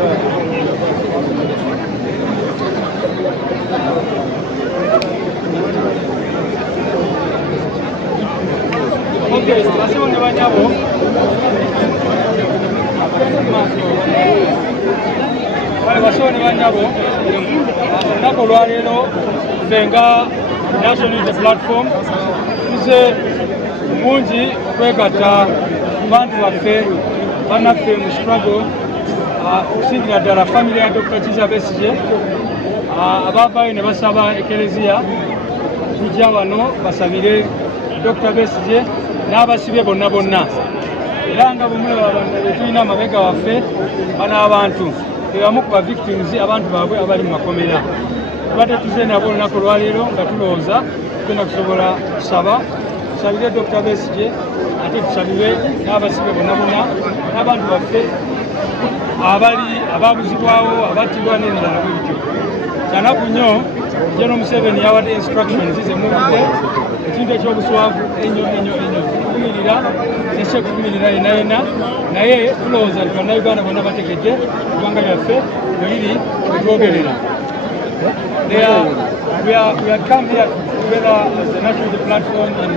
Okay, basibo ne banyabo. Basibo ne banyabo. Nako lwalero fenga National Unity Platform tuze mungi okwegatta bantu baffe bannaffe mu struggle okusingira ddala family ya Dr. Kizza Besigye abaavaayo ne basaba ekereziya kujja wano basabire Dr. Besigye n'abasibe bonna bonna era nga bwemulaba tulina amabega waffe bano abantu bebamu ku ba victims abantu baabwe abali mu makomera tubadde tuze nabo olunaku olwaleero nga tulowooza tugenda kusobola tusabire Dr. Besigye ate tusabire n'abasibe bonna bonna n'abantu baffe ababuzibwawo abattibwa n'ebirala bwe bityo. Kyanaku nnyo General Museveni yawadde instructions zemuwulidde ekintu eky'obuswavu ennyo kukumirira nekyekukumirira yenna naye tulowooza nti bannayuganda bonna bategedde eggwanga lyaffe bwe liri betwogerera. We have come here together as a national platform and